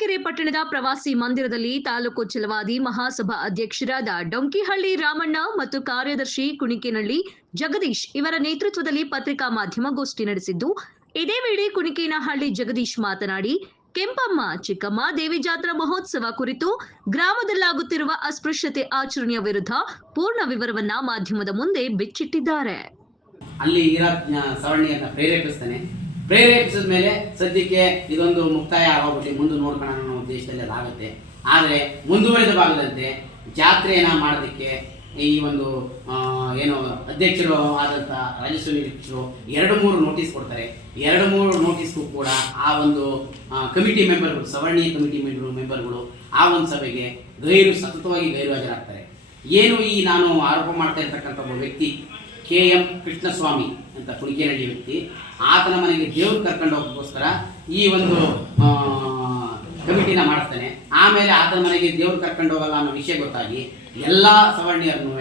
ತಾವರೆಕೆರೆ ಪಟ್ಟಣದ ಪ್ರವಾಸಿ ಮಂದಿರದಲ್ಲಿ ತಾಲೂಕು ಛಲವಾದಿ ಮಹಾಸಭಾ ಅಧ್ಯಕ್ಷರಾದ ಡೊಂಕಿಹಳ್ಳಿ ರಾಮಣ್ಣ ಮತ್ತು ಕಾರ್ಯದರ್ಶಿ ಕುಣಿಕೇನಹಳ್ಳಿ ಜಗದೀಶ್ ಇವರ ನೇತೃತ್ವದಲ್ಲಿ ಪತ್ರಿಕಾ ಮಾಧ್ಯಮಗೋಷ್ಠಿ ನಡೆಸಿದ್ದು, ಇದೇ ವೇಳೆ ಕುಣಿಕೇನಹಳ್ಳಿ ಜಗದೀಶ್ ಮಾತನಾಡಿ, ಕೆಂಪಮ್ಮ ಚಿಕ್ಕಮ್ಮ ದೇವಿ ಜಾತ್ರಾ ಮಹೋತ್ಸವ ಕುರಿತು ಗ್ರಾಮದಲ್ಲಾಗುತ್ತಿರುವ ಅಸ್ಪೃಶ್ಯತೆ ಆಚರಣೆಯ ವಿರುದ್ಧ ಪೂರ್ಣ ವಿವರವನ್ನ ಮಾಧ್ಯಮದ ಮುಂದೆ ಬಿಚ್ಚಿಟ್ಟಿದ್ದಾರೆ. ಅಲ್ಲಿ ಇರೋ ಸವರ್ಣಿಯನ್ನ ಪ್ರೇರೇಪಿಸಿದ ಮೇಲೆ ಸದ್ಯಕ್ಕೆ ಇದೊಂದು ಮುಕ್ತಾಯ ಆಗೋಗ್ಬಿಟ್ಟು ಮುಂದೆ ನೋಡ್ಕೊಳ್ಳೋಣ ಅನ್ನೋ ಉದ್ದೇಶದಲ್ಲಿ ಅದಾಗುತ್ತೆ. ಆದರೆ ಮುಂದುವರೆದ ಭಾಗದಂತೆ ಜಾತ್ರೆಯನ್ನ ಮಾಡೋದಕ್ಕೆ ಈ ಒಂದು ಏನು ಅಧ್ಯಕ್ಷರು ಆದಂಥ ರಾಜಸ್ವ ನಿರೀಕ್ಷರು 2-3 ನೋಟಿಸ್ ಕೊಡ್ತಾರೆ. 2-3 ನೋಟಿಸ್ಗೂ ಕೂಡ ಆ ಒಂದು ಕಮಿಟಿ ಮೆಂಬರ್ಗಳು, ಸವರ್ಣೀಯ ಕಮಿಟಿ ಮೆಂಬರ್ಗಳು ಆ ಒಂದು ಸಭೆಗೆ ಸತತವಾಗಿ ಗೈರು ಹಾಜರಾಗ್ತಾರೆ. ಏನು ಈ ನಾನು ಆರೋಪ ಮಾಡ್ತಾ ಇರ್ತಕ್ಕಂಥ ಒಬ್ಬ ವ್ಯಕ್ತಿ KM ಕೃಷ್ಣಸ್ವಾಮಿ ಅಂತ ಕುಣಿಕೇನಹಳ್ಳಿ ವ್ಯಕ್ತಿ, ಆತನ ಮನೆಗೆ ದೇವ್ರು ಕರ್ಕೊಂಡು ಹೋಗೋಕ್ಕೋಸ್ಕರ ಈ ಒಂದು ಕಮಿಟಿನ ಮಾಡಿಸ್ತಾನೆ. ಆಮೇಲೆ ಆತನ ಮನೆಗೆ ದೇವ್ರು ಕರ್ಕೊಂಡು ಹೋಗಲ್ಲ ಅನ್ನೋ ವಿಷಯ ಗೊತ್ತಾಗಿ ಎಲ್ಲ ಸವರ್ಣೀಯರನ್ನೂ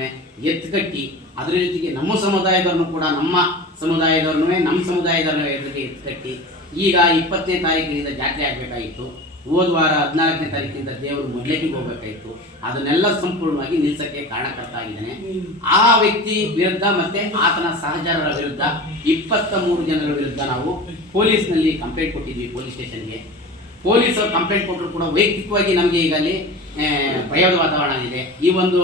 ಎತ್ತುಕಟ್ಟಿ, ಅದರ ಜೊತೆಗೆ ನಮ್ಮ ಸಮುದಾಯದವ್ರನ್ನೂ ಕೂಡ ನಮ್ಮ ಸಮುದಾಯದವ್ರನ್ನೂ ಎತ್ತುಕಟ್ಟಿ ಈಗ 20ನೇ ತಾರೀಕಿನಿಂದ ಜಾತ್ರೆ ಆಗಬೇಕಾಗಿತ್ತು. ಹೋದ ವಾರ 14ನೇ ತಾರೀಕಿನಿಂದ ದೇವರು ಮೊದಲೇಟಿಗೆ ಹೋಗಬೇಕಾಯಿತು. ಅದನ್ನೆಲ್ಲ ಸಂಪೂರ್ಣವಾಗಿ ನಿಲ್ಲಿಸಕ್ಕೆ ಕಾರಣಕರ್ತ ಆಗಿದ್ದಾನೆ. ಆ ವ್ಯಕ್ತಿ ವಿರುದ್ಧ ಮತ್ತೆ ಆತನ ಸಹಚರರ ವಿರುದ್ಧ 23 ಜನರ ವಿರುದ್ಧ ನಾವು ಪೊಲೀಸ್ನಲ್ಲಿ ಕಂಪ್ಲೇಂಟ್ ಕೊಟ್ಟಿದ್ವಿ. ಪೊಲೀಸ್ ಸ್ಟೇಷನ್ಗೆ ಪೊಲೀಸರು ಕಂಪ್ಲೇಂಟ್ ಕೊಟ್ಟರು ಕೂಡ ವೈಯಕ್ತಿಕವಾಗಿ ನಮಗೆ ಈಗ ಅಲ್ಲಿ ಭಯದ ವಾತಾವರಣ ಇದೆ. ಈ ಒಂದು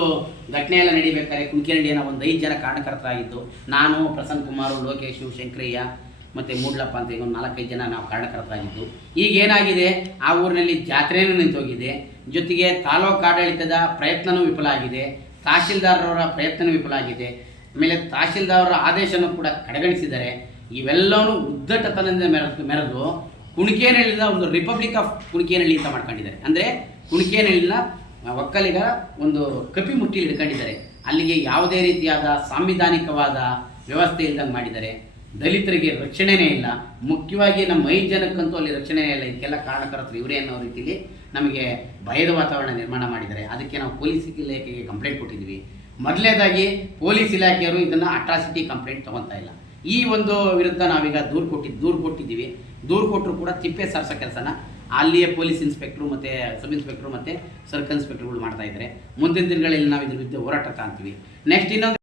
ಘಟನೆ ಎಲ್ಲ ನಡಿಬೇಕಾದ್ರೆ ಕುಣಿಕೇನಹಳ್ಳಿಯ ಒಂದು 5 ಜನ ಕಾರಣಕರ್ತರಾಗಿದ್ದು, ನಾನು, ಪ್ರಸನ್ನ ಕುಮಾರ್, ಲೋಕೇಶ್, ಶಂಕರಯ್ಯ ಮತ್ತು ಮೂಡ್ಲಪ್ಪ ಅಂತ ಈಗ ಒಂದು 4-5 ಜನ ನಾವು ಕಾರಣಕರ್ತರಾಗಿದ್ದು. ಈಗ ಏನಾಗಿದೆ, ಆ ಊರಿನಲ್ಲಿ ಜಾತ್ರೆನೂ ನಿಂತೋಗಿದೆ, ಜೊತೆಗೆ ತಾಲೂಕು ಆಡಳಿತದ ಪ್ರಯತ್ನವೂ ವಿಫಲ ಆಗಿದೆ, ತಹಶೀಲ್ದಾರರ ಪ್ರಯತ್ನವೂ ವಿಫಲ ಆಗಿದೆ, ಆಮೇಲೆ ತಹಶೀಲ್ದಾರರ ಆದೇಶನೂ ಕೂಡ ಕಡೆಗಣಿಸಿದ್ದಾರೆ. ಇವೆಲ್ಲವೂ ಉದ್ದಟತನದಿಂದ ಮೆರೆದು ಕುಣಿಕೇನಹಳ್ಳಿನ ಒಂದು ರಿಪಬ್ಲಿಕ್ ಆಫ್ ಕುಣಿಕೇನಹಳ್ಳಿ ಅಂತ ಮಾಡ್ಕೊಂಡಿದ್ದಾರೆ. ಅಂದರೆ ಕುಣಿಕೇನಹಳ್ಳಿನ ಒಕ್ಕಲಿಗರ ಒಂದು ಕಪಿ ಮುಟ್ಟಿಲಿ ಹಿಡ್ಕೊಂಡಿದ್ದಾರೆ. ಅಲ್ಲಿಗೆ ಯಾವುದೇ ರೀತಿಯಾದ ಸಾಂವಿಧಾನಿಕವಾದ ವ್ಯವಸ್ಥೆ ಇಲ್ದಂಗೆ ಮಾಡಿದ್ದಾರೆ. ದಲಿತರಿಗೆ ರಕ್ಷಣೆನೇ ಇಲ್ಲ. ಮುಖ್ಯವಾಗಿ ನಮ್ಮ 5 ಜನಕ್ಕಂತೂ ಅಲ್ಲಿ ರಕ್ಷಣೆನೇ ಇಲ್ಲ. ಇದಕ್ಕೆಲ್ಲ ಕಾರಣಕರ್ತರು ಇವರೇ ಅನ್ನೋ ರೀತಿಯಲ್ಲಿ ನಮಗೆ ಭಯದ ವಾತಾವರಣ ನಿರ್ಮಾಣ ಮಾಡಿದ್ದಾರೆ. ಅದಕ್ಕೆ ನಾವು ಪೊಲೀಸ್ ಇಲಾಖೆಗೆ ಕಂಪ್ಲೇಂಟ್ ಕೊಟ್ಟಿದ್ವಿ. ಮೊದಲನೇದಾಗಿ ಪೊಲೀಸ್ ಇಲಾಖೆಯವರು ಇದನ್ನು ಅಟ್ರಾಸಿಟಿ ಕಂಪ್ಲೇಂಟ್ ತೊಗೊತಾ ಇಲ್ಲ. ಈ ಒಂದು ವಿರುದ್ಧ ನಾವೀಗ ದೂರು ಕೊಟ್ಟಿದ್ದೀವಿ. ದೂರು ಕೊಟ್ಟರು ಕೂಡ ತಿಪ್ಪೆ ಸಾರಿಸೋ ಕೆಲಸನ ಅಲ್ಲಿಯೇ ಪೊಲೀಸ್ ಇನ್ಸ್ಪೆಕ್ಟ್ರು ಮತ್ತು ಸಬ್ ಇನ್ಸ್ಪೆಕ್ಟ್ರು ಮತ್ತು ಸರ್ಕಲ್ ಇನ್ಸ್ಪೆಕ್ಟ್ರುಗಳು ಮಾಡ್ತಾ ಇದ್ದಾರೆ. ಮುಂದಿನ ದಿನಗಳಲ್ಲಿ ನಾವು ಇದ್ರ ವಿರುದ್ಧ ಹೋರಾಟ ಕಾಣ್ತೀವಿ. ನೆಕ್ಸ್ಟ್ ಇನ್ನೊಂದು